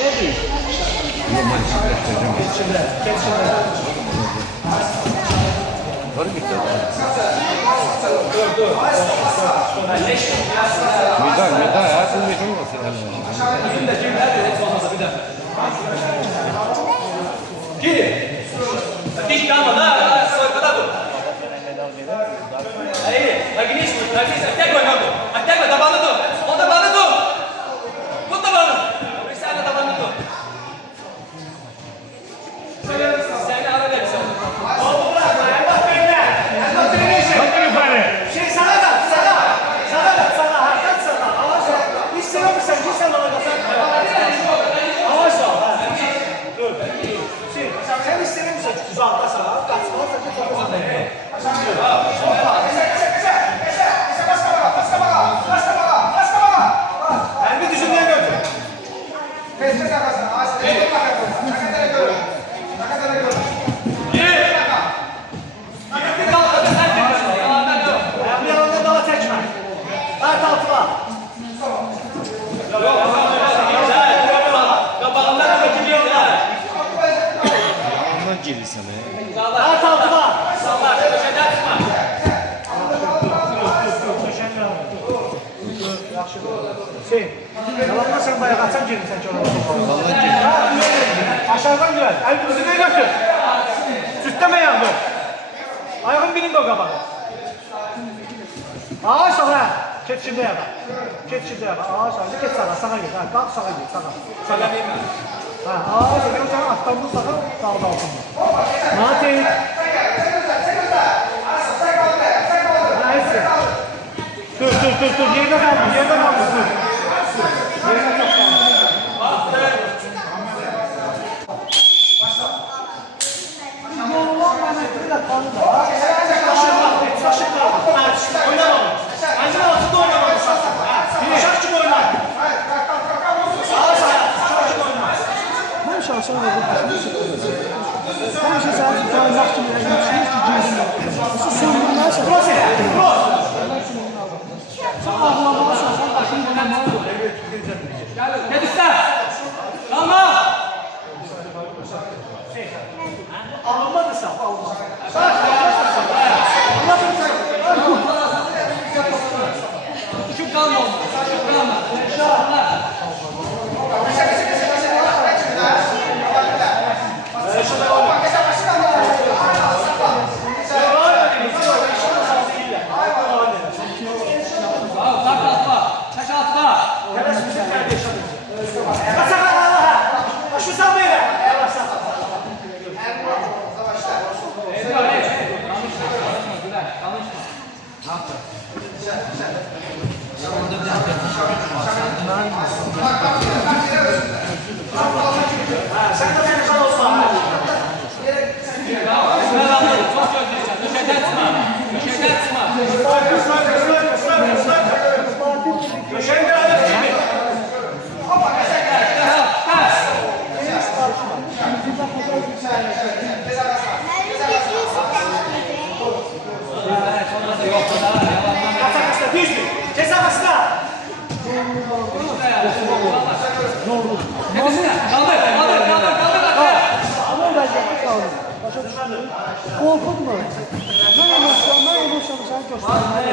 Müda ya, siz meşhur olmasın. Gidin. Diş kalmadı ha, soykada dur. Hayır, lagi ni semua, lagi attack kau nak tu, attack kau taban tu, oh taban tu, kau taban, periksa ada taban tu. Saya nak ada bisa. Oh, bukan, hebat benar, hebat benar. Hadi yukarı. Şey sana da, hakikat sana. Awas, hiç sevmemişsen, hiç sevmemişsen. Awas ol. Dur. Sen istemiyor musun? Uzakta sana. Kaçmalı sakın kapısana. Ben bir düşünmeye gördüm. Bir yandan dala çekme. Dart altıma. Kapağından çekiliyor ya. Ondan gelir sana ya. Dart altıma. Sallar, köşeden çıkma. Yalanma sen bayağı kaçan gelin sen çorabı. Vallahi gelir. Aşağıdan gel. Elbimizi de götür. Sütleme yandı. Ayağın birinde o kabağı. Ağaç sağa. Ket şimdi yana. Ket şimdi yana. Ağaç sağa. Ket sağa. Sağa git. Kalk sağa git. Sağa. Sağa değil mi? Ağaç sağa. Sen atlarını sağa. Sağda altında. Mati. Dur. Yerine kalma. Yerine kalma. Dur. Yerine kalma. Hem şansına da bu düşünmüşsün. Hem şey sadece bir tane mahkemeye geçmiş ki girdiğinde. Nasıl sorunlar sen? Sen ağlamaya sen başını bulmaya. Ne düşsen? Kalma! Alınmadı sen. Küçük kalma olsun. Küçük kalma. Şu sanmıyor. Sen de beni kal olma. Çok gözleyeceğim. Döşeden çıkma. Döşeden çıkma. Döşeden çıkma. Korkutma. Ben emosyonlar sen göster.